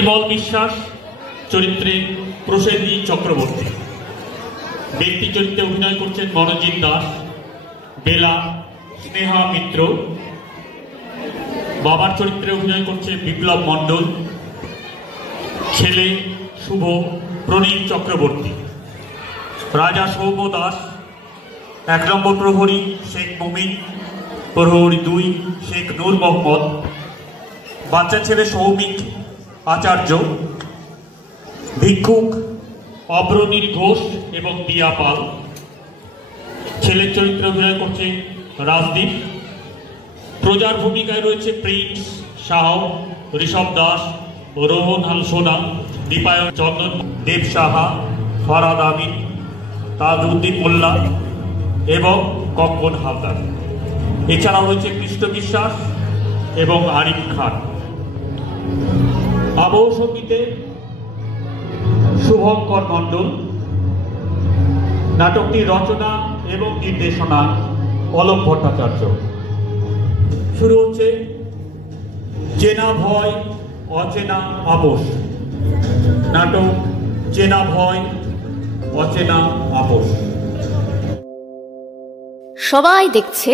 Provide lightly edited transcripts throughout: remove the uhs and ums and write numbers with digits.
নির্মল বিশ্বাস চরিত্রে প্রসেনজিৎ চক্রবর্তী। ব্যক্তি চরিত্রে অভিনয় করছেন মনোজিৎ দাস, বেলা স্নেহা মিত্র। বাবার চরিত্রে অভিনয় করছে বিপ্লব মণ্ডল, ছেলে শুভ প্রণীত চক্রবর্তী। রাজা সৌম্য দাস, 1 নম্বর প্রহরী শেখ মুমিন, প্রহরী 2 শেখ নূর মোহাম্মদ, বাচ্চা ছেলে সৌমিক আচার্য, ভিক্ষুক অব্রনীল ঘোষ এবং দিয়া পাল। ছেলের চরিত্রে অভিনয় করছে রাজদীপ। প্রজার ভূমিকায় রয়েছে প্রিন্স শাহ, ঋষভ দাস, রোহন হালসোনা, দীপায়ন চন্দন, দেব সাহা, ফরাদ আমিন, তাজউদ্দিন মোল্লা এবং কঙ্কন হালদার। এছাড়াও রয়েছে কৃষ্ণ বিশ্বাস এবং আরিফ খান। আবহ সঙ্গীতে শুভঙ্কর মণ্ডল। নাটকটি রচনা এবং নির্দেশনা অলোক ভট্টাচার্য। শুরু হচ্ছে চেনা ভয় অচেনা আপোষ। নাটক চেনা ভয় অচেনা আপোষ। সবাই দেখছে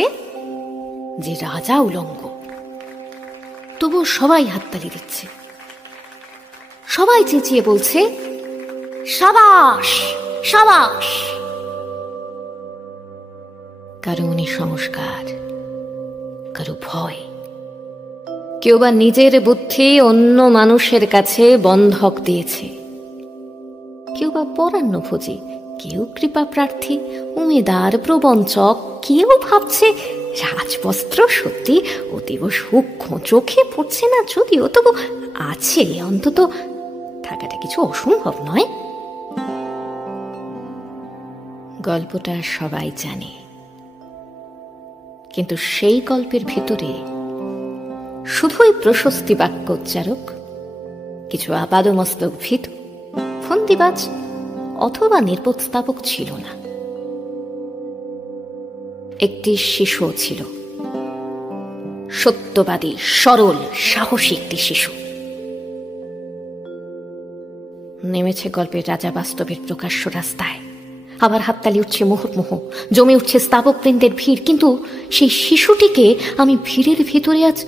যে রাজা উলঙ্গ, তবু সবাই হাততালি দিচ্ছে। সবাই চেঁচিয়ে বলছে সাবাস সাবাস। কারো উনি সংস্কার, কারো ভয়, কেউ বা নিজের বুদ্ধি অন্য মানুষের কাছে বন্ধক দিয়েছে, কেউ বা পরান্নভোজী, কেউ কৃপা প্রার্থী, উমেদার, প্রবঞ্চক, কেউ ভাবছে রাজবস্ত্র সত্যি অতীব সূক্ষ্ম, চোখে পড়ছে না যদিও তবু আছে, অন্তত থাকাটা কিছু অসম্ভব নয়। গল্পটা সবাই জানে, কিন্তু সেই গল্পের ভিতরে শুধুই প্রশস্তি বাক্য উচ্চারক, কিছু আপাদমস্তক ভীতু, ফন্দিবাজ অথবা নির্বোধস্থাপক ছিল না। একটি শিশু ছিল, সত্যবাদী, সরল, সাহসী একটি শিশু। নেমেছে গল্পের রাজা বাস্তবের প্রকাশ্য রাস্তায়। আবার হাততালি উঠছে মুহুর্মুহু, জমে উঠছে স্থাপক বৃন্দের ভিড়। কিন্তু সেই শিশুটিকে আমি ভিড়ের ভিতরে আজ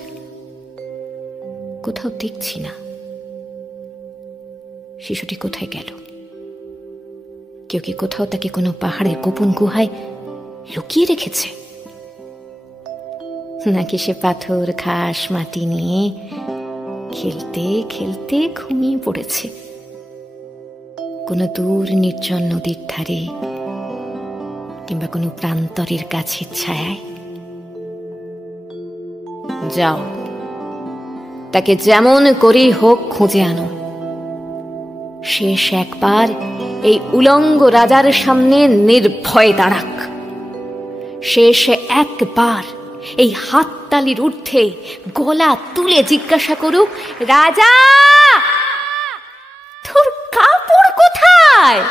কোথাও দেখছি না। শিশুটি কোথায় গেল? কেউ কি কোথাও তাকে কোনো পাহাড়ের গোপন গুহায় লুকিয়ে রেখেছে? নাকি সে পাথর ঘাস মাটি নিয়ে খেলতে খেলতে ঘুমিয়ে পড়েছে কোনো দূর নির্জন নদীর ধারে, কিংবা কোনো প্রান্তরের গাছের ছায়ায়? যাও, তাকে যেমন করেই হোক খুঁজে আনো। শেষ একবার এই উলঙ্গ রাজার সামনে নির্ভয়ে দাঁড়াক। শেষ একবার এই হাততালির ঊর্ধ্বে গলা তুলে জিজ্ঞাসা করুক, রাজা তোর কাপড় কোথায়?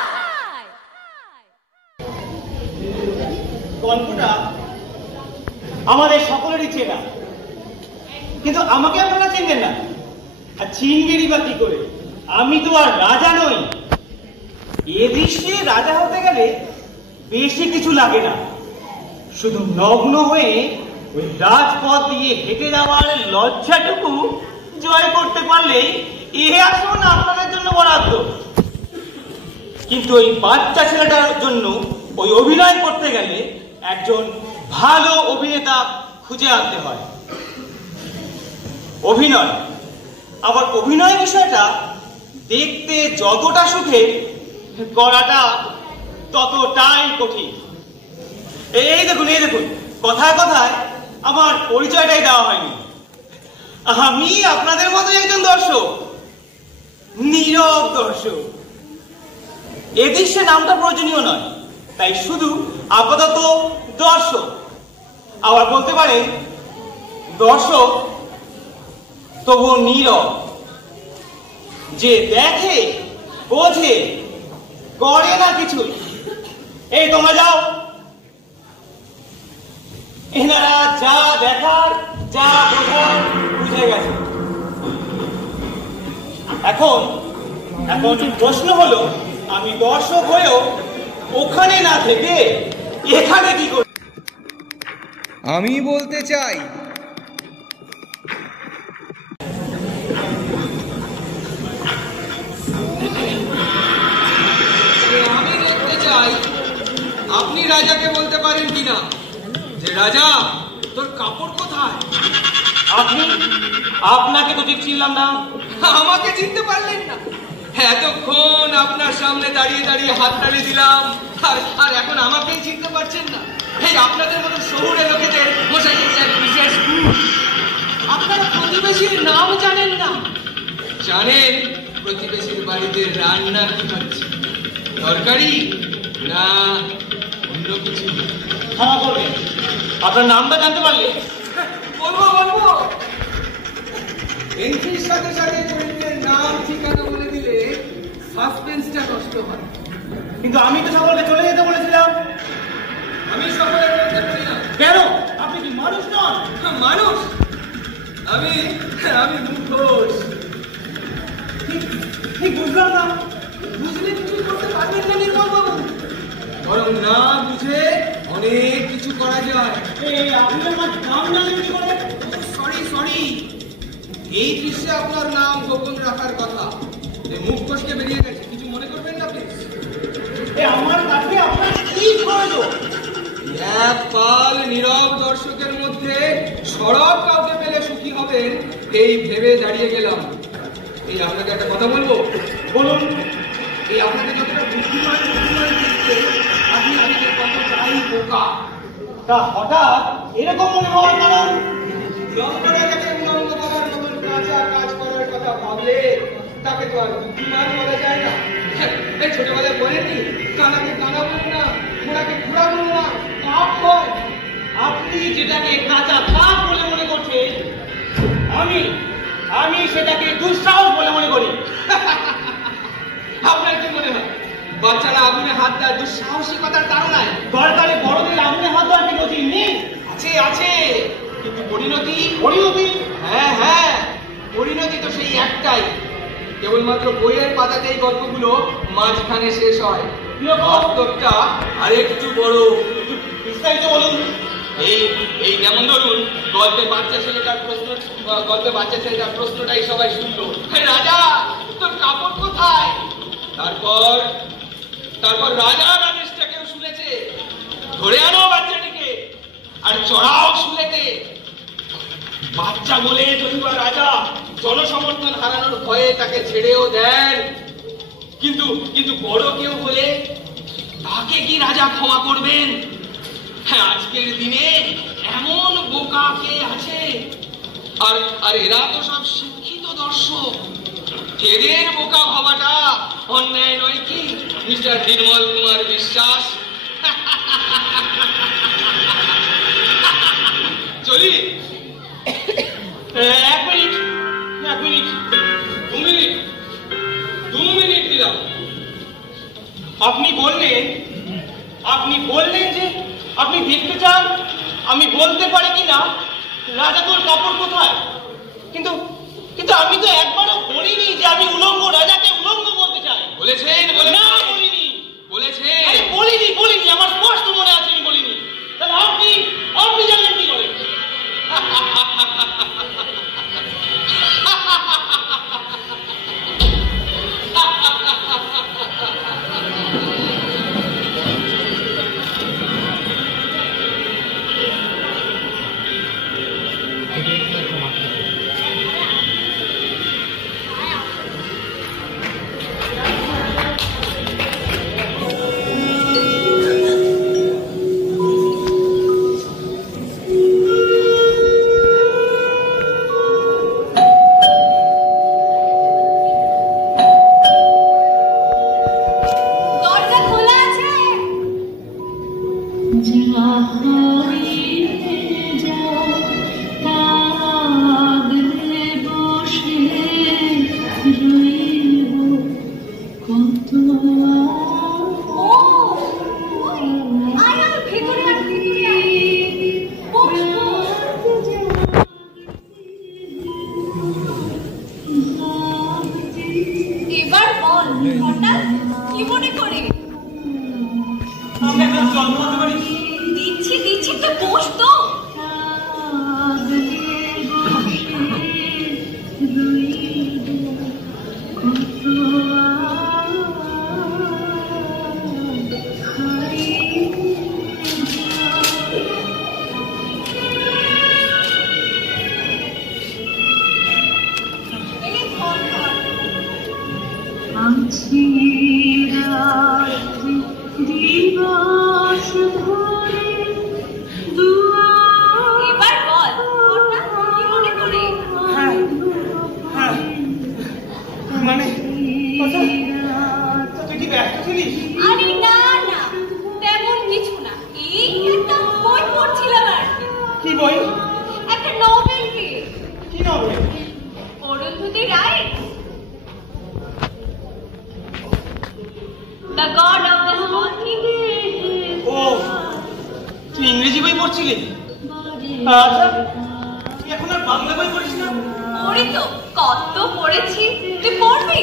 গল্পটা আমাদের সকলেরই চেনা, কিন্তু আমাকে আপনারা চিনবেন না। আর চিনবেনই বা কি করে? আমি তো আর রাজা নই। এ দৃশ্যে রাজা হতে গেলে বেশি কিছু লাগে না, শুধু নগ্ন হয়ে ওই রাজপথ দিয়ে হেঁটে যাওয়ার লজ্জাটুকু জয় করতে পারলেই এ আসন আপনাদের জন্য বরাদ্দ। কিন্তু ওই বাচ্চা ছেলেটার জন্য ওই অভিনয় করতে গেলে একজন ভালো অভিনেতা খুঁজে আনতে হয়। অভিনয়, আবার অভিনয় বিষয়টা দেখতে যতটা সুখের, করাটা ততটাই কঠিন। এই দেখুন কথায় কথায় আমার পরিচয়টাই দেওয়া হয়নি। আমি আপনাদের মতো একজন দর্শক, নীরব দর্শক। এ দৃশ্যে নামটা প্রয়োজনীয় নয়, তাই শুধু আপাতত দর্শক। আবার বলতে পারেন দর্শক তবু নীরব, যে দেখে, বোঝে, করে না কিছু। এই তোমরা যাও, এনারা যা দেখার, যা বোঝার বুঝে গেছে। এখন এখন এখন প্রশ্ন হলো, আমি দর্শক হয়েও ওখানে না থেকে এখানে কি করি? আমি বলতে চাই, আপনি রাজাকে বলতে পারেন কিনা যে রাজা তোর কাপড় কোথায়? আপনাকে তো ঠিক চিনলাম না। আমাকে চিনতে পারলেন না? এতক্ষণ আপনার সামনে দাঁড়িয়ে দাঁড়িয়ে হাত তালি দিলাম, আর এখন আমাকেই চিনতে পারছেন না? এই আপনাদের মতো শহুরে লোকেদের মশাই বিশেষ আপনারা প্রতিবেশীর নাম জানেন না? জানেন প্রতিবেশীর বাড়িতে রান্না কি হচ্ছে, তরকারি না অন্য কিছু? ক্ষমা করবেন, আপনার নামটা জানতে পারলে? বলবো এন্ট্রির সাথে সাথে চরিত্রের নাম ঠিকানা বলে দিলে সাসপেন্সটা নষ্ট হয়। কিন্তু আমি তো সকলকে চলে যেতে বলেছিলাম। আমি সকলের বলতে পারি না। কেন? আপনি কি মানুষ নন? মানুষ? আমি মুখোশ। ঠিক বুঝলাম না। বুঝলে কিছু করতে পারবেন না নির্মল বাবু, বরং না বুঝে অনেক কিছু করা যায়। আপনি আমার নাম জানেন কি করে? সরি, এই দৃশ্যে আপনার নাম গোপন রাখার কথা। মুখ কষকে বেরিয়ে গেছে, কিছু মনে করবেন না প্লিজ। আমার কাছে আপনার কি প্রয়োজন? এক কাল নীরব দর্শকের মধ্যে সরব কাউকে পেলে সুখী হবেন এই ভেবে দাঁড়িয়ে গেলাম। এই আপনাকে একটা কথা বলবো। বলুন। এই আপনাকে যতটা বুদ্ধিমান দেখতে, আপনি কতটাই বোকা। তা হঠাৎ এরকম মনে হওয়ার কারণ? যন্ত্রণাকে উলঙ্গ করার মতন কাঁচা কাজ করার কথা ভাবলে তাকে তো আর বুদ্ধিমান বলা যায় না। এই ছোটবেলায় বলেনি, কানাকে কানা বলো না, ঘোড়াকে ঘোড়া বলো না, পাপ হয়। আপনি যেটাকে কাঁচা কাজ বলে মনে করছেন, আমি সেটাকে দুঃসাহস বলে মনে করি। আপনার কি মনে হয় বাচ্চারা আগুনে হাত দেয় দুঃসাহসিকতার তাড়নায়? দরকারে বড়দের আগুনে হাত দেওয়ার কি নজির নেই? আছে, কিন্তু পরিণতি? হ্যাঁ, পরিণতি তো সেই একটাই। কেবলমাত্র বইয়ের পাতাতে এই গল্পগুলো মাঝখানে শেষ হয়। বাস্তবটা আর একটু বড়। বিস্তারিত বলুন। এই যেমন ধরুন, গল্পে বাচ্চা ছেলেটার প্রশ্নটাই সবাই শুনলো, রাজা তোর কাপড় কোথায়? তারপর রাজার আদেশটা কেউ শুনেছে, ধরে আনো বাচ্চাটিকে আর চড়াও শুলেতে। বাচ্চা বলে যদি বা রাজা জনসমর্থন হারানোর ভয়ে তাকে ছেড়েও দেন, কিন্তু বড় কেউ হলে তাকে কি রাজা ক্ষমা করবেন? হ্যাঁ, আজকের দিনে এমন বোকা কে আছে? আর এরা তো সব শিক্ষিত দর্শক। এদের বোকা ভাবাটা অন্যায় নয় কি মিস্টার নির্মল কুমার বিশ্বাস? চলি। 1 মিনিট, 2 মিনিট দিলাম। আপনি বললেন যে আপনি দেখতে চান আমি বলতে পারি কিনা রাজা তোর কাপড় কোথায়। কিন্তু আমি তো একবারও বলিনি যে আমি উলঙ্গ রাজাকে উলঙ্গ বলতে চাই। বলেছেন? না, বলিনি। বলেছেন? বলিনি, আমার স্পষ্ট মনে আছে আমি বলিনি। তাহলে আপনি জানলেন কি করে? এবার বল, হঠাৎ কি মনে করে? আমি একটা জন্ম হতে পারি? দিচ্ছি তো, বস তো। এবার বল, হঠাৎ কি মনে করে? হ্যাঁ, মানে আচ্ছা, তুই কি ব্যস্ত ছিলিস? আরে না, তেমন কিছু না, এই একটা বই পড়ছিলাম আর কি। কি বই? একটা নভেল রে। কি novel? Arundhati Roy, the god of the smoking. ও, তুই ইংরেজি বই পড়ছিলি? আচ্ছা, তুই এখন আর বাংলা বই পড়িস না? পড়ি তো, কত পড়েছি। তুই পড়বি?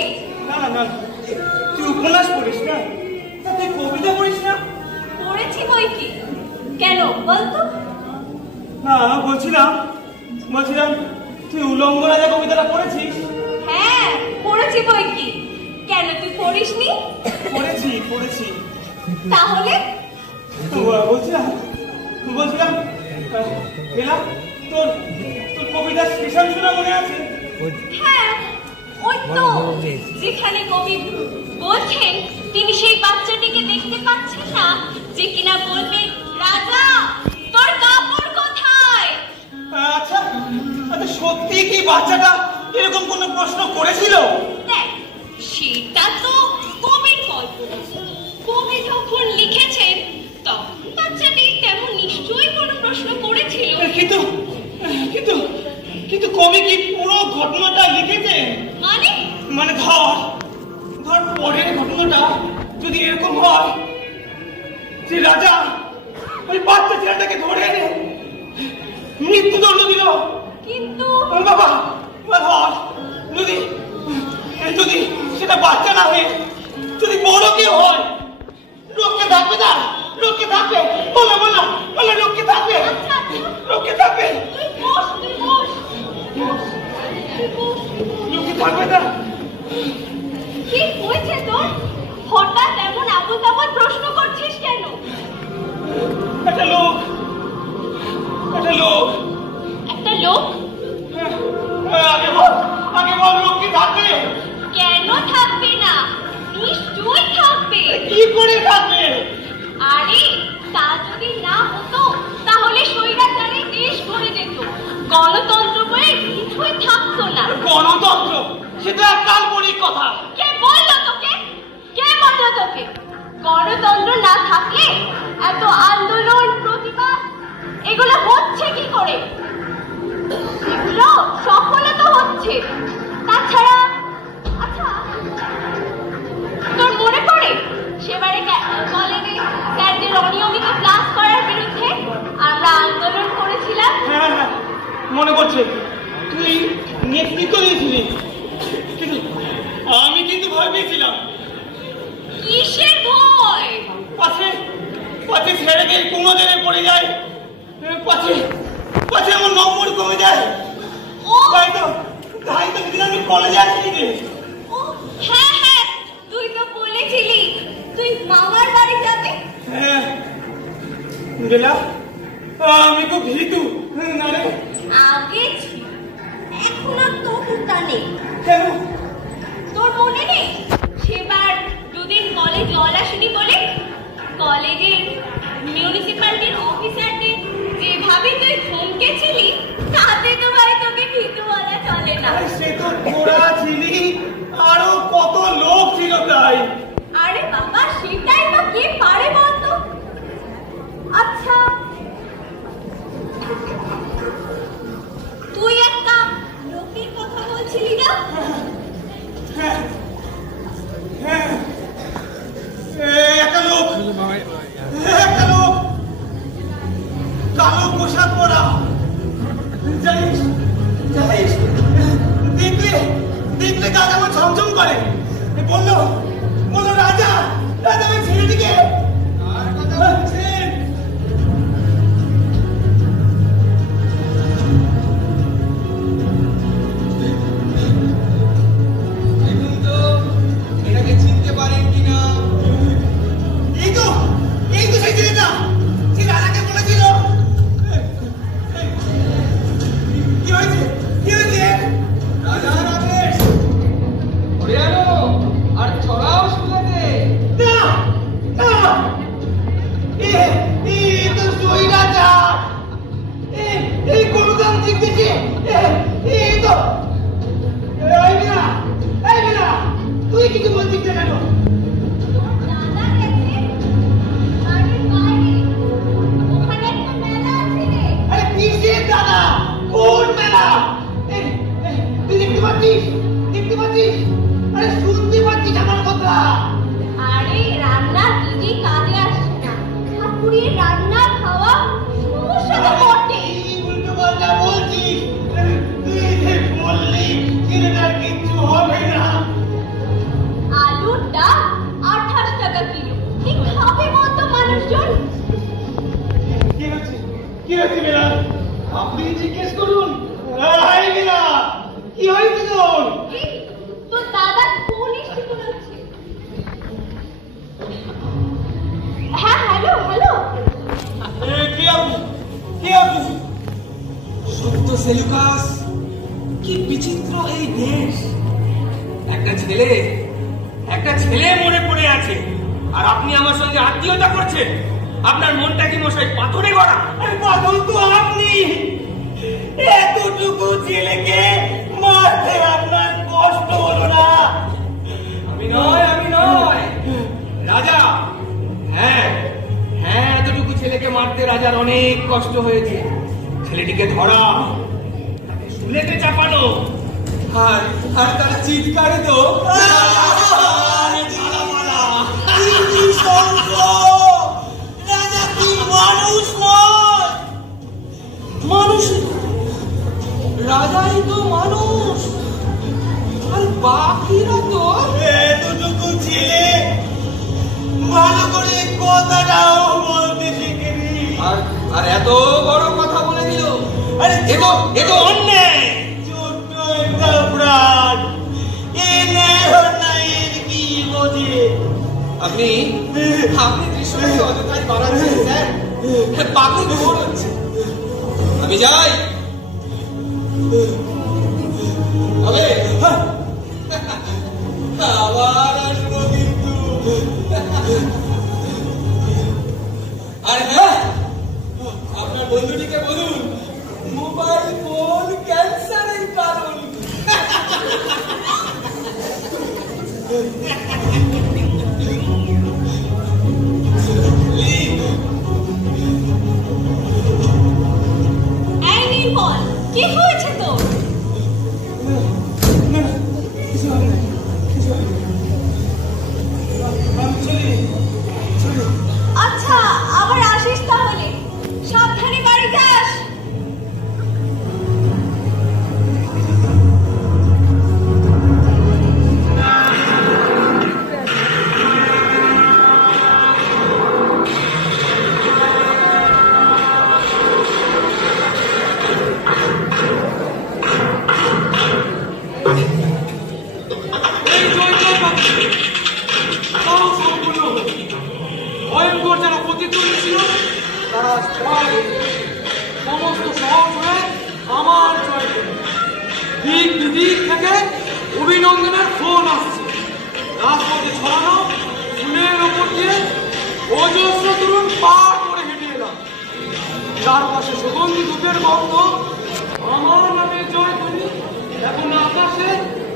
না, তুই উপন্যাস পড়িস না? তুই কবিতা পড়িস না? পড়েছি বই কি, কেন বলতো? না, বলছিলাম তুই উলঙ্গ রাজা কবিতাটা পড়েছিস? হ্যাঁ, পড়েছি বই কি, কেন তুই পড়িসনি? পড়েছি। তাহলে বলছিলাম বেলা, তোর কবিতার স্পেশাল শোনা মনে আছে? হ্যাঁ, ওই তো যেখানে কবি বলছেন তিনি সেই বাচ্চাটিকে দেখতে পাচ্ছেন না, যে কিনা বলবে, রাজা তোর কাপড় কোথায়? আচ্ছা, সত্যি কি বাচ্চাটা এরকম কোনো প্রশ্ন করেছিল? দেখ, সেটা তো কবির কল্পনা। কবি যখন লিখেছেন তখন বাচ্চাটি তেমন নিশ্চয়ই কোনো প্রশ্ন করেছিল। কিন্তু কবি কি পুরো ঘটনাটা লিখেছেন? মানে ধর পরের ঘটনাটা যদি এরকম হয় যে রাজা ওই বাচ্চা ছেলেটাকে ধরে এনে মৃত্যুদণ্ড দিল, কিন্তু বাবা ধর যদি সেটা বাচ্চা না হয়ে যদি বড় কেউ হয়, রক্ষে থাকবে না? রক্ষে থাকবে? বলো রক্ষে থাকবে? রক্ষে থাকবে? রক্ষে থাকবে না? কি হয়েছে তোর? হঠাৎ এমন আবল তাবল প্রশ্ন করছিস কেন? একটা লোক আগে বল রক্ষে থাকবে? কেন থাকবে না? নিশ্চয়ই থাকবে। কি করে থাকবে? আরে তা যদি না হতো তাহলে স্বৈরাচারী দেশ গড়ে যেত, গণতন্ত্র বলে কিছুই থাকতো না। গণতন্ত্র সেটা কাল্পনিক কথা। কে বললো তোকে? গণতন্ত্র না থাকলে এত আন্দোলন, প্রতিবাদ এগুলো হচ্ছে কি করে? এগুলো সফলও তো হচ্ছে। তাছাড়া আচ্ছা, তোর মনে পড়ে সেবারে কলেজে স্যারদের অনিয়মিত ক্লাস করার বিরুদ্ধে আমরা আন্দোলন করেছিলাম? হ্যাঁ, মনে পড়ছে। তুই নেতৃত্ব দিয়েছিলি, কিন্তু আমি কিন্তু ভয় পেয়েছিলাম। কিসের ভয়? পাছে ছেড়ে কোনো জায়গায় পড়ে যায়, পাছে আমার নম্বর কমে যায়। তাই তো সেদিন আমি কলেজে আসিনি রে। ও হ্যাঁ, তুই তো বলেছিলি তুই মামার বাড়ি যাবে। হ্যাঁ বেলা, আমি খুব ভীতু না রে। আগে ছিল, এখন আর ততটা নেই। কেন? তোর মনে নেই সেবার দুদিন কলেজ জল আসেনি বলে কলেজের মিউনিসিপ্যালিটির অফিসারদের যেভাবে তুই ধমকেছিলি, তাতে তো ভাই তোকে ভীতু বলা চলে না। সে তো তোরা ছিলি, আরো কত লোক ছিল তাই। আরে বাবা, সেটাই তো কে পারে বলতো? আচ্ছা, তুই একটা লোকের কথা বলছিলি না? হ্যাঁ, একটা লোক কালো পোশাক পরা, জানিস দেখলে গা যেমন ঝমঝম করে, বললো বললো রাজা রাজা ওই ছেলেটিকে আর কথা বলছেন? দেখুন তো এটাকে চিনতে পারেন কিনা। এই তো সেই ছেলেটা সে রাজাকে বলেছিল। কি হয়েছে কি হয়েছে? রাজার আদেশ, ধরে আনো আর ছড়াও শুলেতে। না না এই তো সই রাজা এই গণতান্ত্রিক দেশে এই তো এই বিনা তুই কিছু বলছিস না কেন? আরে কিসের দাদা কোন মেলা? তুই দেখতে পাচ্ছিস আরে শুনতে পাচ্ছিস আমার কথা? আরে রান্না দিদি কাজে আসছে না, ঠাকুরের রান্না খাওয়া সমস্যা তো বটে। উল্টো পাল্টা বলছিস। তুই যে বললি ছেলেটার কিচ্ছু হবে না। আলুর ডাল 28 টাকা কিলো, কি খাবে মতো মানুষজন? কি হচ্ছে মেলা? আপনি জিজ্ঞেস করুন। এই মেলা কি হয়েছে তোর? এই, তোর দাদার ফোন এসে শোনাচ্ছে। হ্যাঁ হ্যালো কে আপনি? সত্য সেলুকাস, কি বিচিত্র এই দেশ। একটা ছেলে মনে পড়ে আছে আর আপনি আমার সঙ্গে আত্মীয়তা করছেন। আপনার মনটা কি মশাই পাথরে গড়া? আরে পাগল তো আপনি। এতটুকু ছেলেকে মারতে আপনার কষ্ট হলো না? আমি নয় রাজা। হ্যাঁ এতটুকু ছেলেকে মারতে রাজার অনেক কষ্ট হয়েছে। ছেলেটিকে ধরা, তাকে শুলেতে চাপানো, আর তারা চিৎকারে তো রাজা কি মানুষ নয়? মানুষ, রাজাই তো মানুষ, আর বাকিরা তো এতটুকু ছেলে ভালো করে কথাটাও বলতে শিখেনি। আর এত বড় কথা বলে দিল। আরে এ তো অন্যায়। ছোট্ট একটা প্রাণ, এ ন্যায় অন্যায়ের কি বোঝে? আপনি দৃশ্যটাকে অযথাই বাড়াচ্ছেন স্যার। পাখি দৌড় হচ্ছে। আমি যাই তবে আবার আসবো কিন্তু। আর হ্যাঁ, আপনার বন্ধুটিকে বলুন মোবাইল ফোন ক্যান্সারের কারণ। এই নির্মল, কি হয়েছে তোর? আচ্ছা আবার আসিস তাহলে, সাবধানে বাড়ি যাস। ভয়ঙ্কর যারা প্রতিদ্বন্দ্বী ছিল তারা সমস্ত সহজ হয়ে আমার জয় করে। দিক বিদিক থেকে অভিনন্দনের ফোন আসছে। রাজপথে ছড়ানো ফুলের ওপর দিয়ে অজস্র তরুণ পার করে হেঁটে এলাম। চারপাশে সুগন্ধি ধূপের গন্ধ আমার নামে জয় করি এখন আকাশে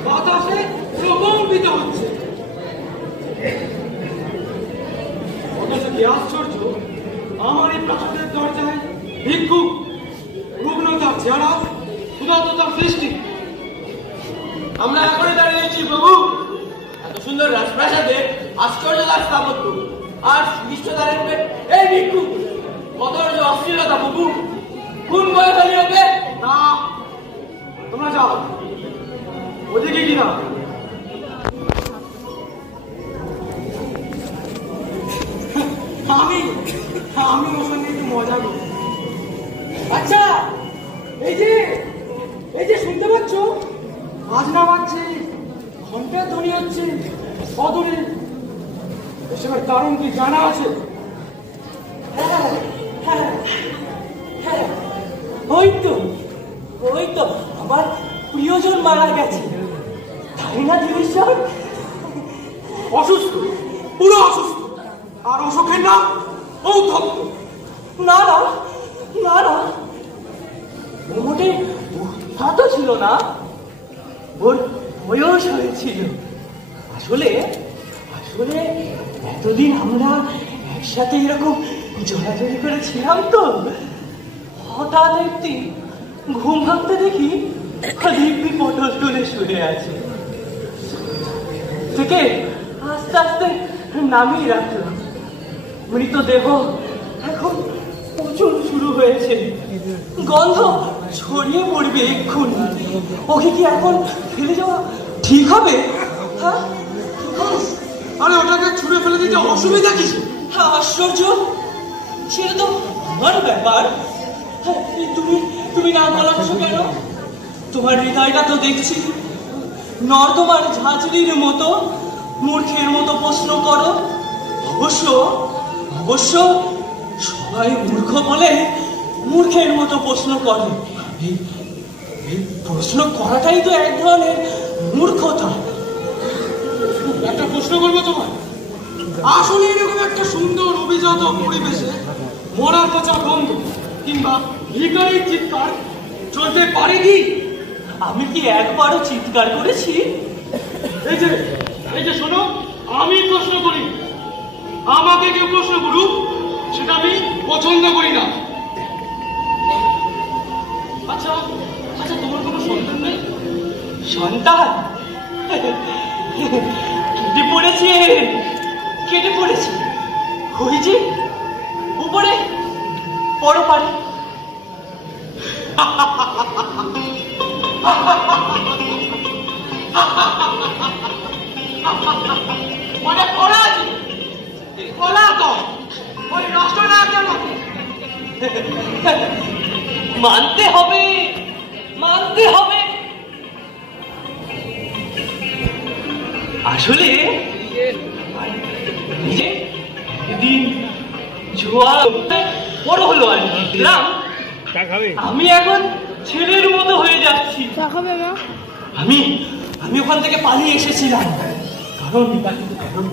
বাতাসে প্রকম্পিত হচ্ছে। অথচ কি আশ্চর্য, আমার এই প্রাসাদের দরজায় ভিক্ষুক, রুগ্নতার চেহারা, ক্ষুধার্ততার সৃষ্টি। আমরা এখনই দাঁড়িয়েছি প্রভু। এত সুন্দর রাজপ্রাসাদে আশ্চর্যতার স্থাপত্য আর সুবিষ্টতারের পেট এই ভিক্ষুক। কত অশ্লীলতা প্রভু। খুন করে ফেলি ওকে না। তোমরা যাও ওদিকে কিনা আমি ওর সঙ্গে একটু মজা করি। আচ্ছা, এই যে শুনতে পাচ্ছ, বাজনা বাজছে, ঘন্টার ধ্বনি হচ্ছে অদূরে। এসবের কারণ কি জানা আছে? হ্যাঁ হ্যাঁ হ্যাঁ, ওই তো আমার প্রিয়জন মারা গেছে, তাই না দিনেশ্বর? অসুস্থ, পুরো অসুস্থ, আর অসুখের নাম ঔদ্ধত্য। না না না না, ও মোটে তো ছিল না, ওর বয়স হয়েছিল। আসলে এতদিন আমরা একসাথে এরকম জড়াজড়ি করেছিলাম তো, হঠাৎ একদিন ঘুম ভাঙতে দেখি দিব্যি পটল তুলে শুয়ে আছে, থেকে আস্তে আস্তে নামিয়ে রাখলাম। মৃতদেহ এখন প্রচুর শুরু হয়েছে, গন্ধ ছড়িয়ে পড়বে এক্ষুনি। ওকে কি এখন ফেলে যাওয়া ঠিক হবে? হ্যাঁ, আরে ওটাকে ছুঁড়ে ফেলে দিতে অসুবিধা কি? আশ্চর্য, সেটা তো আমার ব্যাপার। তুমি না বলাচ্ছ কেন? তোমার হৃদয়টা তো দেখছি নর্দমার ঝাঁঝরির মতো, মূর্খের মতো প্রশ্ন করো। অবশ্য সবাই মূর্খ বলে মূর্খের মতো প্রশ্ন করে। এই প্রশ্ন করাটাই তো এক ধরনের মূর্খতা। একটা প্রশ্ন করবো তোমার, আসলে এরকম একটা সুন্দর অভিজাত পরিবেশে মরার পচা গন্ধ কিংবা ভিখারির চিৎকার চলতে পারে কি? আমি কি একবারও চিৎকার করেছি? এই যে শোনো, আমি প্রশ্ন করি, আমাকে কেউ প্রশ্ন করুক সেটা আমি পছন্দ করি না। আচ্ছা, তোমার কোনো সন্তান নেই? সন্তান কেটে পড়েছে ওই যে উপরে বড় পারে। মানে ওই রাষ্ট্রনায়কের মতো মানতে হবে। আসলে একদিন জোয়া বড় হলো আর আমি এখন ছেলের মতো হয়ে যাচ্ছি। আমি ওখান থেকে পালিয়ে এসেছিলাম, কারণ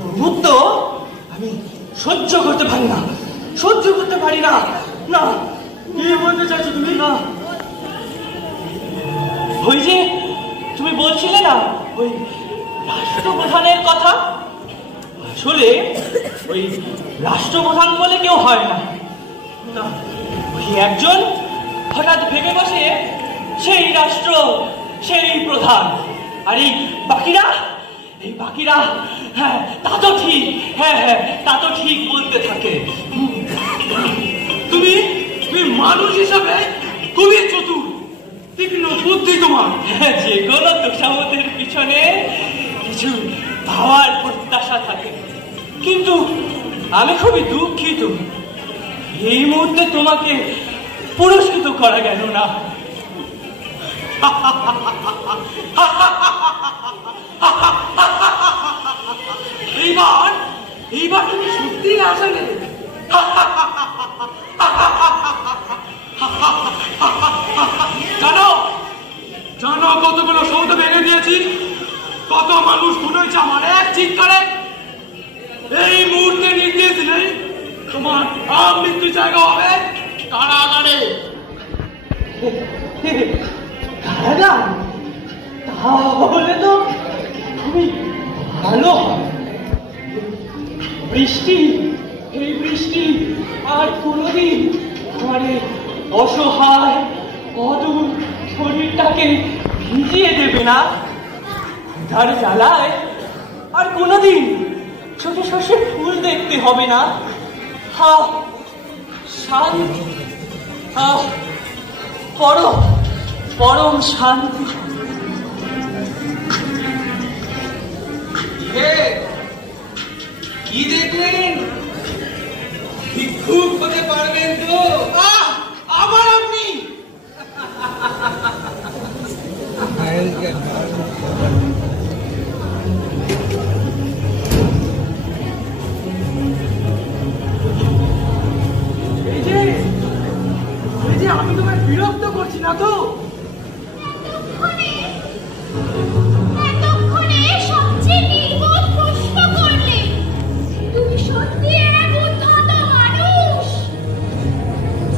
প্রভুত্ব আমি সহ্য করতে পারি না। না, কি বলতে চাইছো তুমি? না, ওই যে তুমি বলছিলে না ওই রাষ্ট্রপ্রধানের কথা, আসলে ওই রাষ্ট্রপ্রধান বলে কেউ হয় না। ওই একজন হঠাৎ ভেবে বসে সেই রাষ্ট্র, সেই প্রধান, আর এই বাকিরা হ্যাঁ তা তো ঠিক, হ্যাঁ তা তো ঠিক বলতে থাকে। তুমি মানুষ হিসাবে খুবই চতুর, তীক্ষ্ণ বুদ্ধি তোমার। যে কোনো তোষামতের পিছনে কিছু ভাবার প্রত্যাশা থাকে, কিন্তু আমি খুবই দুঃখিত এই মুহূর্তে তোমাকে পুরস্কৃত করা গেল না। এইবার তুমি সত্যি আসলে জানো কতগুলো সৌদ ভেঙে দিয়েছি, কত মানুষ ধুনেছে আমার এক চিৎকারে। এই মুহূর্তে নির্দেশ দিলে তোমার মৃত্যু জায়গা হবে কারাগারে। কারাগার? তাহলে তো খুবই ভালো হয়। এই বৃষ্টি আর কোনোদিন আমার অসহায় অদূর শরীরটাকে ভিজিয়ে দেবে না। তার জ্বালায় আর কোনোদিন ছোট শস্যে ফুল দেখতে হবে না। শান্তি, পরম শান্তি। কি দেখলেন? সুখ হতে পারবেন তো? আবার আপনি? এই যে আমি তোমায় বিরক্ত করছি না তো? এতক্ষণে সবচেয়ে নির্বোধ প্রশ্ন করলে। তুমি সত্যি এক উদ্ধত মানুষ।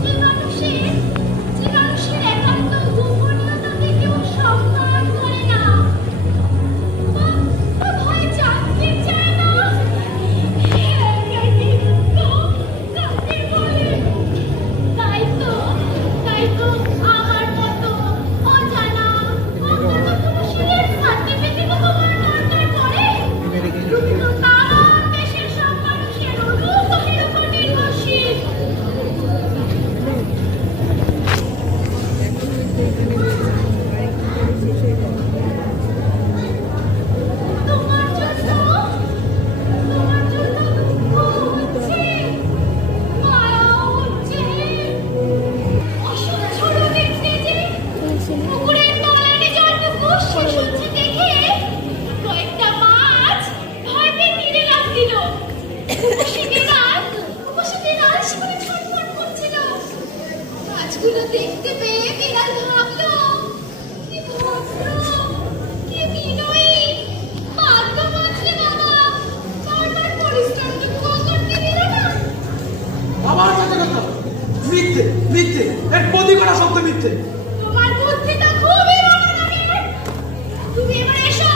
যে মানুষের একান্ত গোপনীয়তাকে কেউ সম্মান করে না বা ভয় জানতে চায় না। কাকে বলে? তাই তো আমার মতো অজানা অজ্ঞাত পুরুষের সার্টিফিকেট তোমার দরকার পড়ে। তুমি তো তার দেশের সব মানুষের অনুগ্রহের উপর নির্ভরশীল। তোমার জন্য দুঃখ হচ্ছে, মায়া হচ্ছে। অসহ্য লাগছে যে পুকুরের তলানি জলটুকু শেষ হচ্ছে দেখে কয়েকটা মাছ ধরতে তীরে লাফ দিল। উপসী বিড়াল সেখানে ছটফট করছিল। মাছগুলো দেখতে পেয়ে বিড়াল ভাবলো, কি ভদ্র, কি বিনয়ী, ভাগ্য বাঁচলে বাবা, বারবার পরিশ্রমটুকু করতে দিল না। আমার কথা কথা মিথ্যে মিথ্যে, এক প্রতি করা শব্দ মিথ্যে। তোমার বুদ্ধি তো খুবই ভালো লাগে। তুমি এবার এসো।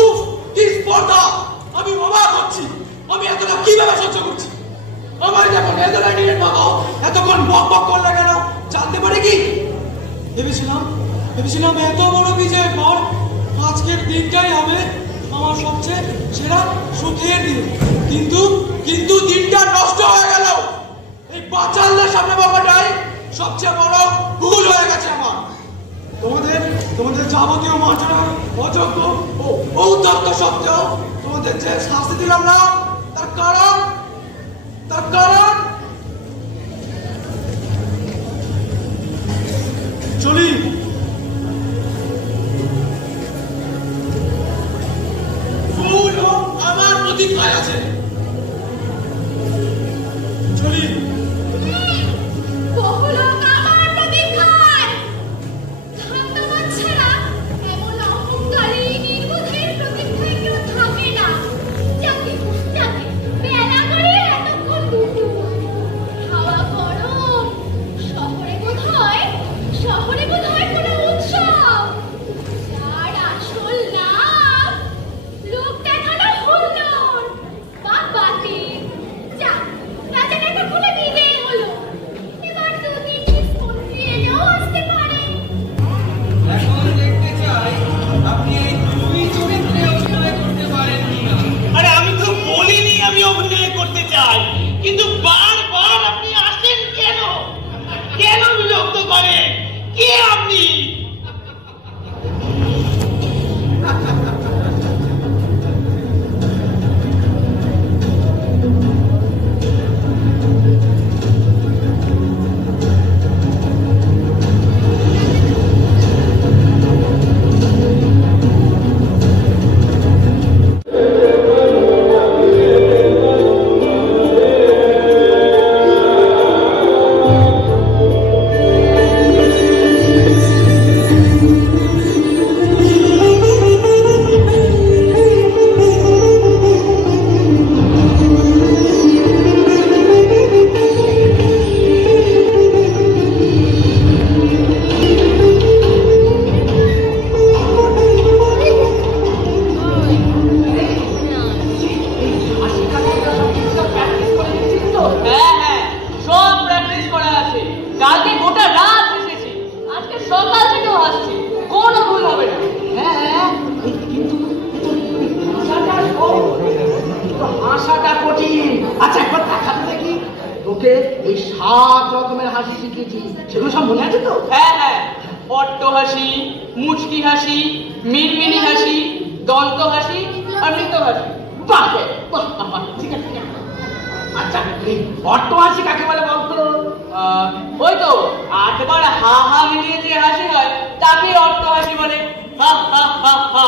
উফ, কি স্পর্ধা! আমি অবাক হচ্ছি, আমি এতটা কিভাবে সহ্য করছি। আমার যখন নেদারল্যান্ডের মতো এতক্ষণ বক বক করলে কেন জানতে পারে কি? ভেবেছিলাম এত বড় বিজয়ের পর আজকের দিনটাই হবে আমার সবচেয়ে সেরা সুখের দিন। কিন্তু দিনটা নষ্ট হয়ে গেল। এই বাচ্চাদের সামনে বাবাটাই সবচেয়ে বড় ভুল হয়ে গেছে আমার। তোমাদের যাবতীয় মর্যাদা অযোগ্য ও ঔদ্ধত্য সত্ত্বেও তোমাদের যে শাস্তি দিলাম না, তার কারণ চলি। ভুল আমার প্রতিজ্ঞায় আছে। চলি। বহু লোক আমার প্রতীক্ষায়। ধন্যবাদ ছাড়া এমন অহংকারী নির্বোধের প্রতীক্ষায় কেউ থাকে না। যাকে বেলা করে এতক্ষণ দুটো হাওয়া গরম। শহরে বোধহয় কোনো উৎসব। যার আসল নাম লোক দেখানো হুল্লোড় বা বাতি। যা, রাজাটা খুলে বিদেয় হলো। এবার দু-তিনটি স্পন্দি এলেও আসতে পারে। এখন দেখতে চাই আপনি এই দুই চরিত্রে অভিনয় করতে পারেন কিনা। আরে আমি তো বলিনি আমি অভিনয় করতে চাই, কিন্তু বারবার আপনি আসেন কেন? কেন বিরক্ত করেন? কে আপনি? তোকে এই 7 রকমের হাসি শিখিয়েছি, সেগুলো সব মনে আছে তো? হ্যাঁ হ্যাঁ, অট্ট হাসি, মুচকি হাসি, মিনমিনি হাসি, দন্ত হাসি আর মৃত হাসি। বাহ বাহ, ঠিক আছে। আচ্ছা এই অট্ট হাসি কাকে বলে বলতো? ওই তো 8 বার হা হা মিলিয়ে যে হাসি হয় তাকে অট্ট হাসি বলে। হা হা হা হা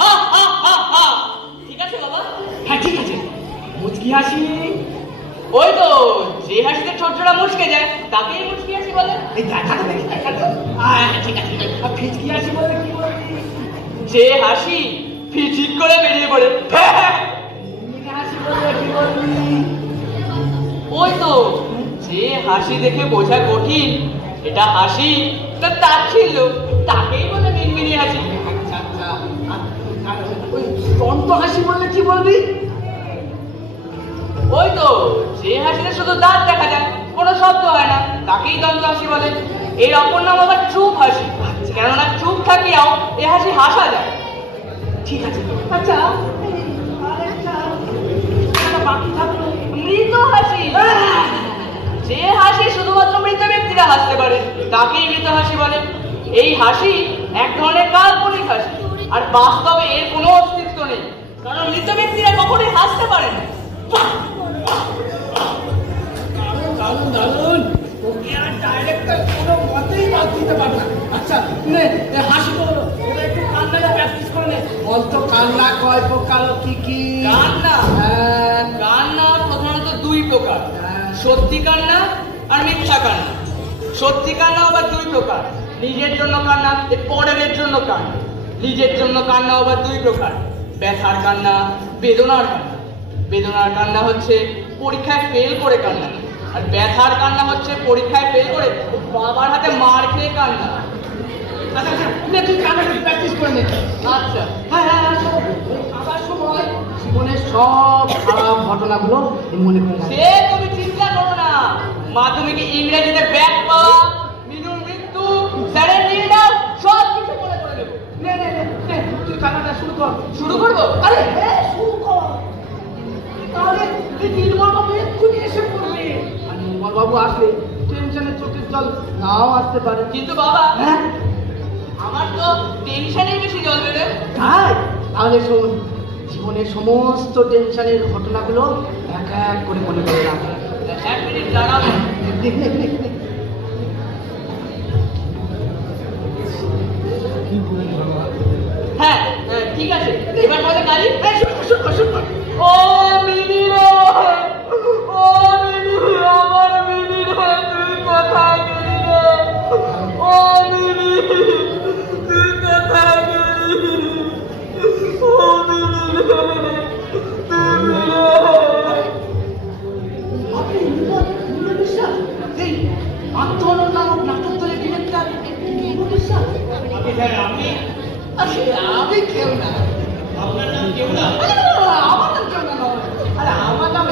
হা হা হা হা। ঠিক আছে বাবা? হ্যাঁ ঠিক আছে। মুচকি হাসি? ওই তো যে হাসিতে ঠোঁটজোড়া মুচকে যায় তাকেই মুচকি হাসি বলে। এই দেখা তো দেখি, দেখা তো। ঠিক আছে। আর ফিচকি হাসি বলে কি বলবি? যে হাসি ফিচিক করে বেরিয়ে পড়ে। মিনি হাসি বলে কি বলবি? ওই তো যে হাসি দেখে বোঝা কঠিন এটা হাসি তা তাচ্ছিল্য তাকেই বলে মিনমিনি হাসি। আচ্ছা আচ্ছা। আর ওই দন্ত হাসি বললে কি বলবি? ওই তো যে হাসিতে শুধু দাঁত দেখা যায় কোনো শব্দ হয় না তাকেই দন্ত হাসি বলে। এর অপর নাম আবার চুপ হাসি, কেননা চুপ থাকিয়াও এ হাসি হাসা যায়। ঠিক আছে। আচ্ছা বাকি থাকলো মৃত হাসি। যে হাসি শুধুমাত্র মৃত ব্যক্তিরা হাসতে পারে তাকেই মৃত হাসি বলে। এই হাসি এক ধরনের কাল্পনিক হাসি, আর বাস্তবে এর কোনো অস্তিত্ব নেই, কারণ মৃত ব্যক্তিরা কখনোই হাসতে পারে না। দারুণ দারুণ। ওকে আর ডাইরেক্টর কোনো মতেই বাদ দিতে পারবে না। আচ্ছা নে হাসি করো, এবার একটু কান্নাটা প্র্যাকটিস করে নে। বলতো কান্না কয় প্রকার কি কি? কান্না কান্না প্রধানত 2 প্রকার, সত্যি কান্না আর মিথ্যা কান্না। সত্যি কান্না আবার 2 প্রকার, নিজের জন্য কান্না, পরের জন্য কান্না। নিজের জন্য কান্না আবার 2 প্রকার, ব্যথার কান্না, বেদনার কান্না। বেদনার কান্না হচ্ছে পরীক্ষায় ফেল করে কান্না, আর ব্যথার কান্না হচ্ছে পরীক্ষায় ফেল করে বাবার হাতে মার খেয়ে কান্না। আচ্ছা আচ্ছা নে তুই কান্না প্র্যাকটিস করে নে। আচ্ছা হ্যাঁ হ্যাঁ শোনো, খাবার সময় জীবনের সব খারাপ ঘটনাগুলো মনে করে রাখবে। সে তুমি চিন্তা করো না, মাধ্যমিকে ইংরেজিতে ব্যাক পাওয়া, মিনুর মৃত্যু, স্যারের নির্ণয় সব কিছু মনে করে দেবো। নে নে নে নে তুই কান্নাটা শুরু কর। শুরু করবো? আরে হ্যাঁ শুরু কর। তাহলে তুই নির্মল বাবু এক্ষুনি এসে পড়বে, আর নির্মল বাবু আসলে টেনশনে চোখের জল নাও আসতে পারে। কিন্তু বাবা হ্যাঁ আমার তো টেনশনেই বেশি জল বেরোয়। তাই? তাহলে শোন, জীবনের সমস্ত টেনশনের ঘটনাগুলো এক এক করে মনে করে রাখ। 1 মিনিট দাঁড়াও। হ্যাঁ ঠিক আছে, এবার বলে গাড়ি। ও মিনি রে, ও মিনি, আমার মিনি রে, তুই কোথায় গেলি রে? ও মিনি, তুই কোথায় গেলি? ও মিনি রে, তুমি রে। আপনি নির্মল বিশ্বাস, এই আত্মহনন নামক নাটক ধরে ডিরেক্টর নির্মল বিশ্বাস? আপনি আরে আমি কেউ না। আপনার নাম কেউ না? আমার নাম কেউ না নয়। আরে আমার নাম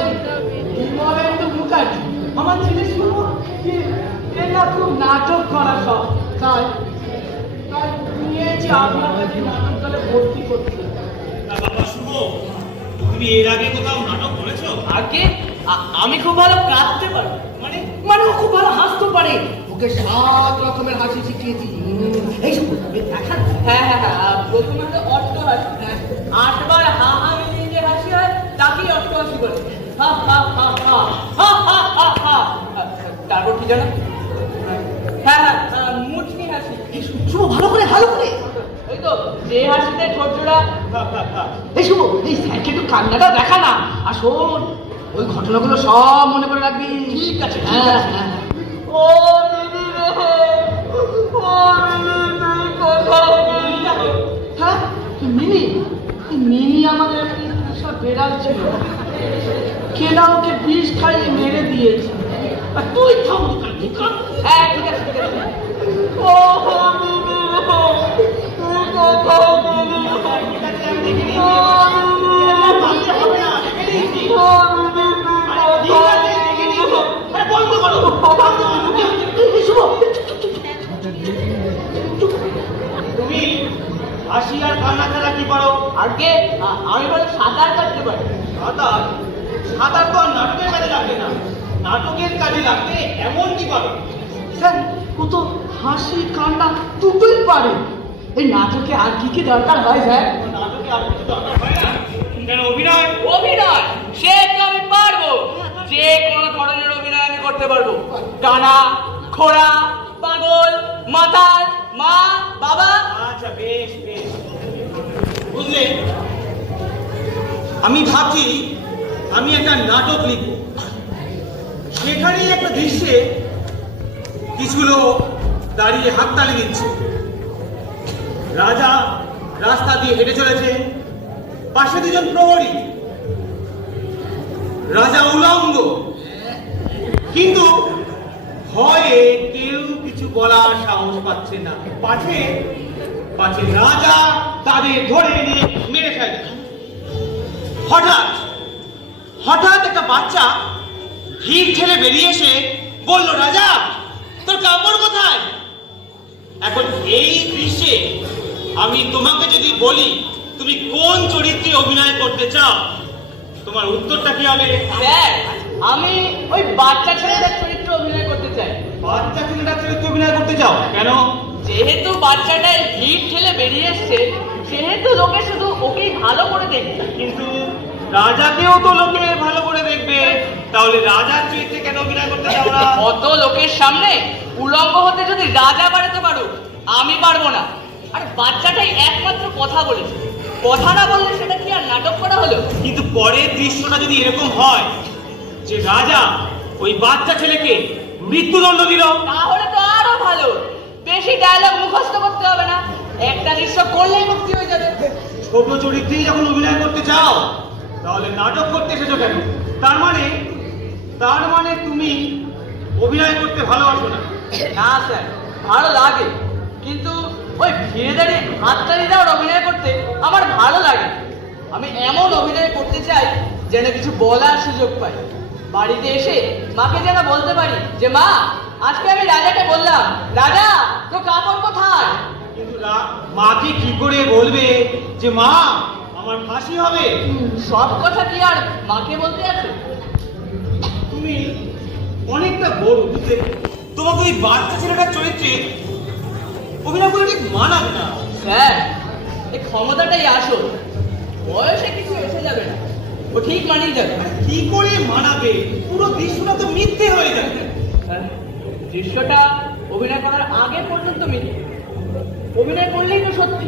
নির্মলেন্দু মুখার্জি। আমার ছেলে শুনবো এর না খুব নাটক করা সব, তাই তাই নিয়েছি আপনার কাছে নাটক দলে ভর্তি করতে। বাবা শুভ, তুমি এর আগে কোথাও নাটক করেছো? আগে আমি খুব ভালো কাঁদতে পারি। মানে মানে ও খুব ভালো হাসতে পারে, ওকে 7 রকমের হাসি শিখিয়েছি। এই সব দেখা। হ্যাঁ হ্যাঁ হ্যাঁ, প্রথমে তো অট্ট হাসি। 8 বার হা হা মিলিয়ে যে হাসি হয় তাকেই অট্ট হাসি বলে। হা হা হা হা হা হা হা হা। তারপর কি জানো? হ্যাঁ হ্যাঁ, মুচকি হাসি। শুভ ভালো করে ভালো করে। ওই তো যে হাসিতে ঠোঁট জোড়া। এই শুভ, এই স্যারকে একটু কান্নাটা দেখা না। আর শোন, ওই ঘটনাগুলো সব মনে করে রাখবি। ঠিক আছে, ঠিক হ্যাঁ আছে। হ্যাঁ। ও মিনি রে, ও মিনি, তুই কোথায় গেলি? হ্যাঁ মিনি, মিনি আমাদের একটা বেড়াল ছিল, কেনা ওকে বিষ খাইয়ে মেরে দিয়েছে। আর তুই থাম, হ্যাঁ ঠিক আছে, ঠিক আছে। ও মিনি রে, তুই কোথায় গেলি? ও মিনি, ও মিনি, তুই কোথায় গেলি? বন্ধ করো। তুমি হাসি আর কান্না ছাড়া কি পারো? আগে আমি বলে সাঁতার কাটতে পারি। সাঁতার? সাঁতার তো আর নাটকের কাজে লাগবে না। নাটকের কাজে লাগবে এমন কি পারো? স্যার ও তো হাসি কান্না দুটোই পারে। এই নাটকে আর কি কি দরকার হয় স্যার? নাটকে আর কিছু দরকার হয় না? কেন অভিনয়? অভিনয় সে তো আমি পারবো। যে কানা, খোড়া, পাগল, মাতাল, মা, বাবা। আচ্ছা, বেশ বেশ। বুঝলে, আমি ভাবছি আমি একটা নাটক লিখব। সেখানেই একটা দৃশ্যে কিছু লোক দাঁড়িয়ে হাততালি দিচ্ছে। রাজা রাস্তা দিয়ে হেঁটে চলেছে, পাশে দুজন প্রহরী। রাজা উলঙ্গ, কিন্তু ভয়ে কেউ কিছু বলার সাহস পাচ্ছে না। পাছে পাছে রাজা তাদের ধরে এনে মেরে ফেলে। হঠাৎ হঠাৎ একটা বাচ্চা ভিড় ঠেলে বেরিয়ে এসে বলল, রাজা তোর কাপড় কোথায়? এখন এই দৃশ্যে আমি তোমাকে যদি বলি তুমি কোন চরিত্রে অভিনয় করতে চাও, তোমার উত্তরটা কি হবে? স্যার, আমি ওই বাচ্চা ছেলেটার চরিত্রে অভিনয় করতে চাই। বাচ্চা ছেলেটার চরিত্রে অভিনয় করতে চাও কেন? যেহেতু বাচ্চাটাই ভিড় ঠেলে বেরিয়ে এসছে, সেহেতু লোকে শুধু ওকেই ভালো করে দেখবে। কিন্তু রাজাকেও তো লোকে ভালো করে দেখবে, তাহলে রাজার চরিত্রে কেন অভিনয় করতে চাও না? অত লোকের সামনে উলঙ্গ হতে যদি রাজা বাড়াতে পারো, আমি পারবো না। আর বাচ্চাটাই একমাত্র কথা বলেছে, কথা না বললে সেটা কি আর নাটক করা হলো? কিন্তু পরের দৃশ্যটা যদি এরকম হয় যে রাজা ওই বাচ্চা ছেলেকে মৃত্যুদণ্ড দিল, তাহলে তো আরো ভালো। বেশি ডায়লগ মুখস্থ করতে হবে না, একটা দৃশ্য করলেই মুক্তি হয়ে যাবে। ছোট চরিত্রেই যখন অভিনয় করতে চাও, তাহলে নাটক করতে এসেছো কেন? তার মানে তুমি অভিনয় করতে ভালোবাসো না? না স্যার, ভালো লাগে, কিন্তু ওই ভিড়ে দাঁড়িয়ে হাততালি দেওয়ার অভিনয় করতে আমার ভালো লাগে। আমি এমন অভিনয় করতে চাই যেন কিছু বলার সুযোগ পাই। বাড়িতে এসে মাকে যেন বলতে পারি যে মা, আজকে আমি রাজাকে বললাম, রাজা তো কাপড় কোথায়? কিন্তু মাকে কি করে বলবে যে মা আমার ফাঁসি হবে? সব কথা কি আর মাকে বলতে আছে? তুমি অনেকটা বড়, বুঝলে, তোমাকে ওই বাচ্চা ছেলেটার চরিত্রে অভিনয় করে ঠিক মানাবে না। স্যার, এই ক্ষমতাটাই আসল, বয়সে কিছু এসে যাবে না, ও ঠিক মানিয়ে যাবে। কি করে মানাবে? পুরো দৃশ্যটা তো মিথ্যে হয়ে যাবে। দৃশ্যটা অভিনয় করার আগে পর্যন্ত মিথ্যে, অভিনয় করলেই তো সত্যি।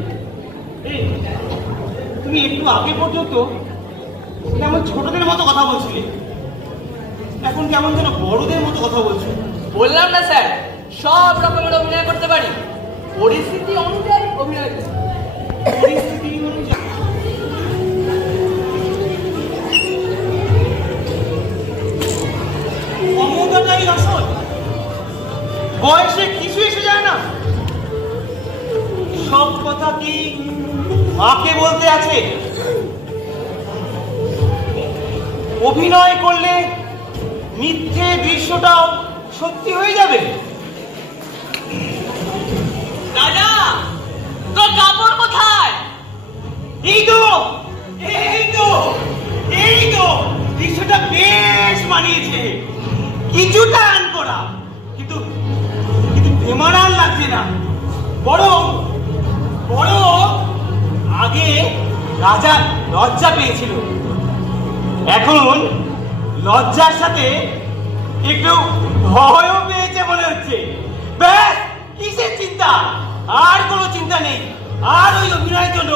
এই, তুমি একটু আগে পর্যন্ত কেমন ছোটদের মতো কথা বলছিলে, এখন কেমন যেন বড়দের মতো কথা বলছো। বললাম না স্যার, সব রকমের অভিনয় করতে পারি, পরিস্থিতি অনুযায়ী অভিনয় করি। পরিস্থিতি অনুযায়ী ক্ষমতাটাই আসল, বয়সে কিছু এসে যায় না। সব কথা কি মাকে বলতে আছে? অভিনয় করলে মিথ্যে দৃশ্যটাও সত্যি হয়ে যাবে। রাজা, তোর কাপড় কোথায়? এই তো দৃশ্যটা বেশ মানিয়েছে, কিছুটা আন করা, কিন্তু বেমানান লাগছে না। বরং আগে রাজা লজ্জা পেয়েছিল, এখন লজ্জার সাথে একটু ভয়ও পেয়েছে মনে হচ্ছে। ব্যাস, কিসের চিন্তা? আর কোনো চিন্তা নেই। আর ওই অভিনয়ের জন্য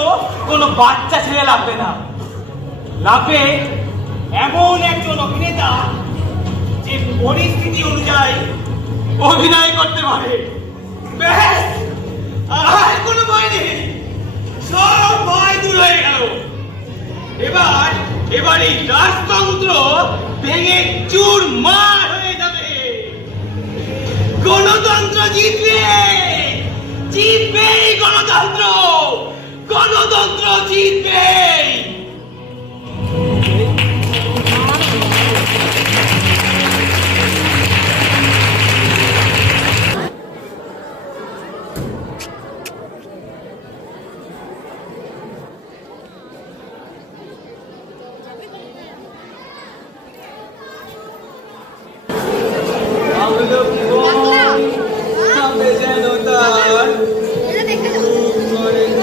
কোনো বাচ্চা ছেলে লাগবে না, লাগবে এমন একজন অভিনেতা যে পরিস্থিতি অনুযায়ী অভিনয় করতে পারে। ব্যাস, আর কোনো ভয় নেই, সব ভয় দূর হয়ে গেল। এবার এই রাজতন্ত্র ভেঙে চুরমার হয়ে যাবে। গণতন্ত্র জিতবে গণতন্ত্র জিতবে। এবারে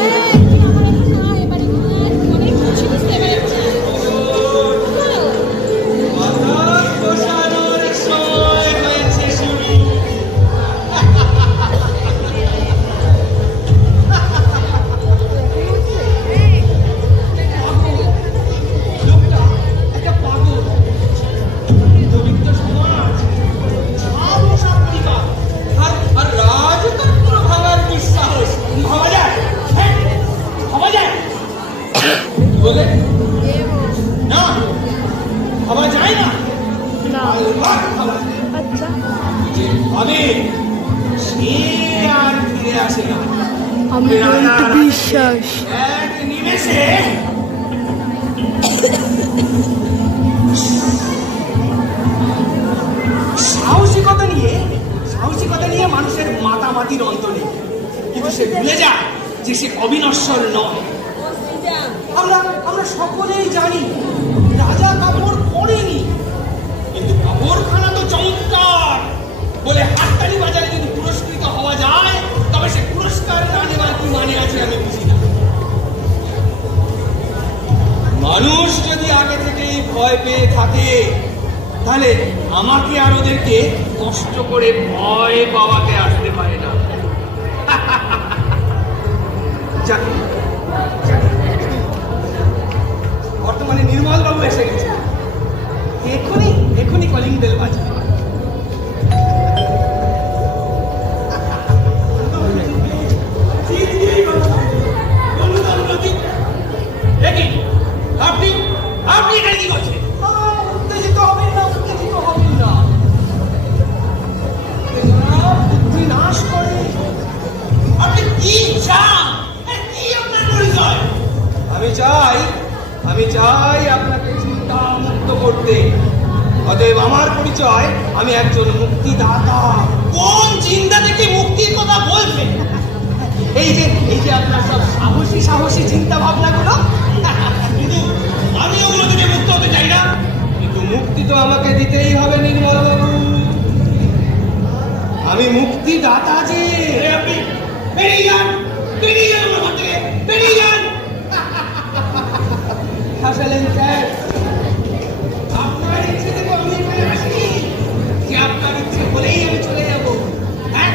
না খাওয়া যায় না, যে ভাবে সে আর ফিরে আসে না। বিশ্বাস এক নিমেষে সাহসিকতা নিয়ে মানুষের মাতামাতির অন্ত নেই, কিন্তু সে ভুলে যায় যে সে অবিনশ্বর নয়। আমরা সকলেই জানি রাজা কাপড় পরেনি, কিন্তু কাপড়খানা তো চমৎকার বলে হাততালি বাজারে যদি পুরস্কৃত হওয়া যায়, তবে সে পুরস্কার না নেওয়ার কি মানে আছে আমি বুঝি না। মানুষ যদি আগে থেকেই ভয় পেয়ে থাকে, তাহলে আমাকে আর ওদেরকে কষ্ট করে ভয় পাওয়াতে আসতে পারে না। বর্তমানে নির্মল বাবু এসে গেছে, এখনই কলিং বেল বাজবে। আপনি এখানে কি করছেন? উত্তেজিত হবেন না, বুদ্ধি নাশ করে। আপনি কি চান? কি আপনার পরিচয়? আমি চাই আপনাকে চিন্তা মুক্ত করতে। অতএব আমার পরিচয়, আমি একজন মুক্তিদাতা। কোন চিন্তা থেকে মুক্তির কথা বলছেন? এই যে আপনার সব সাহসী চিন্তা ভাবনাগুলো, কিন্তু আমি ওগুলো থেকে মুক্ত হতে চাই না। কিন্তু মুক্তি তো আমাকে দিতেই হবে নির্মল বাবু। আমি মুক্তিদাতা যে। আপনি বেরিয়ে যান আমার ঘর থেকে, বেরিয়ে যান। হাসালেন স্যার, আপনার ইচ্ছে থেকে আমি এখানে আসিনি যে আপনার ইচ্ছে বলেই আমি চলে যাব। হ্যাঁ,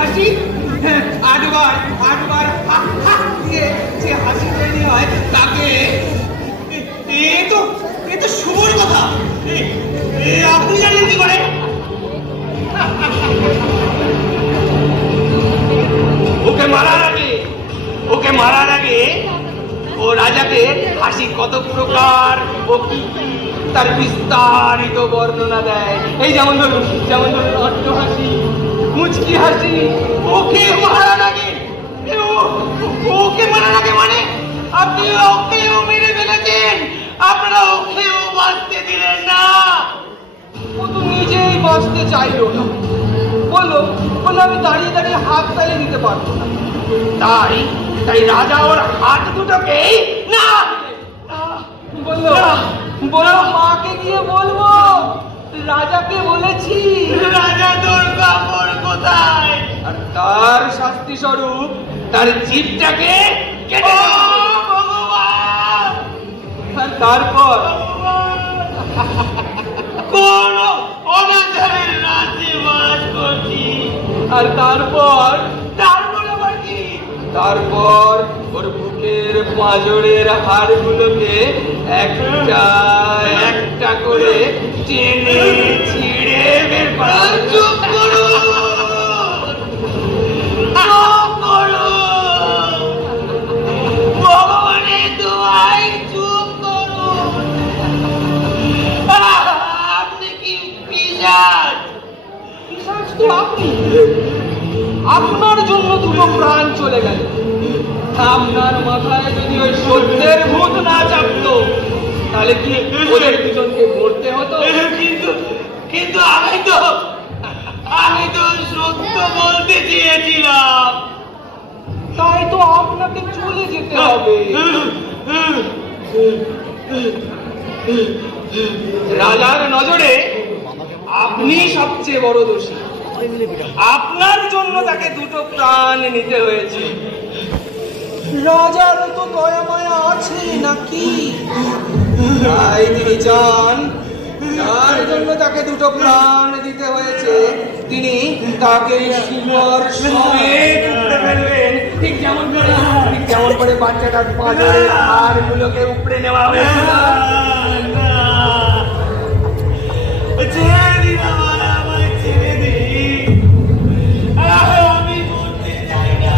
হাসি আটবার দিয়ে যে হাসি তৈরি হয়, তাকে এ তো শুভর কথা। আপনি জানেন কি করে? ওকে মারার আগে ও রাজাকে হাসি কত প্রকার ও কি তার বিস্তারিত বর্ণনা দেয়। এই যেমন ধরুন অট্ট হাসি, মুচকি হাসি। ওকে মারার আগে মানে আপনি ওকেও মেরে ফেলেছেন, আপনারা ওকেও বাঁচতে দিলেন না। ও তো নিজেই বাঁচতে চাইল না, বললো আমি দাঁড়িয়ে হাত তালি দিতে পারবো না। তাই রাজা ওর হাত দুটোকেই না বললো মাকে গিয়ে বলবো রাজাকে বলেছি। রাজা তোর কাপড় কোথায়? আর তার শাস্তি স্বরূপ তার জিভটাকে কেটে ভগবান। আর তারপর কোন অনাচারের রাজ্যে বাস করছি। আর তারপর আবার কি? তারপর ওর বুকের পাঁজরের হাড়গুলোকে একটা করে টেনে ছিঁড়ে বের করা। চুপ করো, ভগবানের দোয়াই চুপ করো। আপনি কি পিশাচ? পিশাচ তো আপনি। আপনার জন্য দুটো প্রাণ চলে গেল। আপনার মাথায় যদি ওই সত্যের ভূত না চাপতো, তাহলে কি ওদের দুজনকে মরতে হতো? কিন্তু আমি তো সত্য বলতে চেয়েছিলাম। তাই তো আপনাকে চলে যেতে হবে। রাজার নজরে আপনি সবচেয়ে বড় দোষী। আপনার জন্য তাকে দুটো প্রাণ নিতে হয়েছে। রাজার তো দয়া মায়া আছে নাকি? তাই তিনি চান, যার জন্য তাকে দুটো প্রাণ দিতে হয়েছে, তিনি তাকে শিকড় সমেত উপড়ে ফেলবেন। ঠিক যেমন করে বাচ্চাটার পাঁজরের হাড়গুলোকে উপড়ে নেওয়া হয়েছিল। আমি করতে চাই না।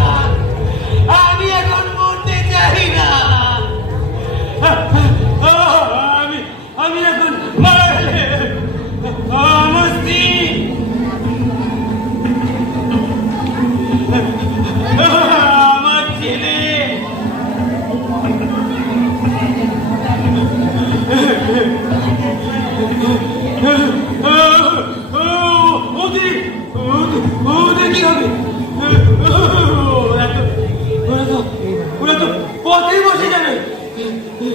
আমার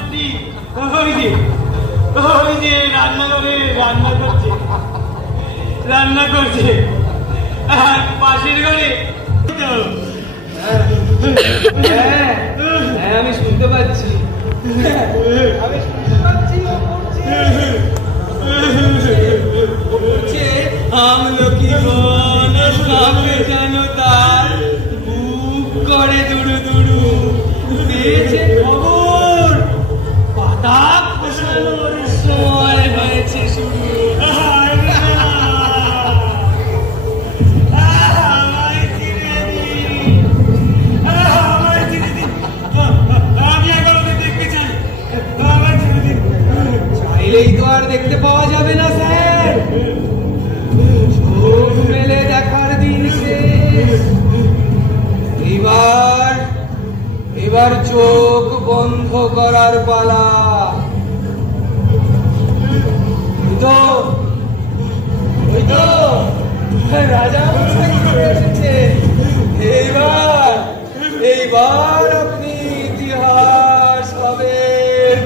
স্ত্রী ওই যে রান্নাঘরে রান্না করছে আর পাশের ঘরে আমি শুনতে পাচ্ছি আমলকি বন যেন তার বুক করে দুড়ু দুড়ু পেয়েছে খবর পাতা খসানোর সময় হয়েছে শুরু। চাইলেই তো আর দেখতে পাওয়া যাবে না স্যার, চোখ মেলে দেখার দিন শেষ। এবার চোখ বন্ধ করার পালা। ওই তো রাজা এসেছে। এইবার আপনি ইতিহাস হবেন।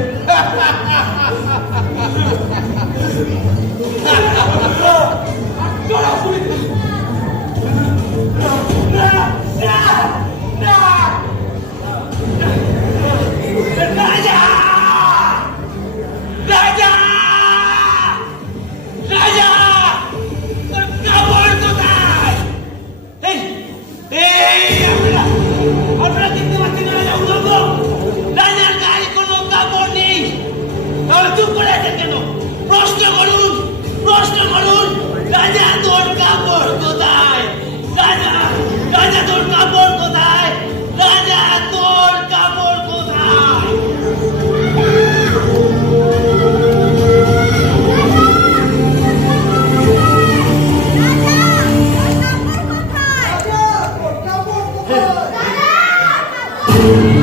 Thank you.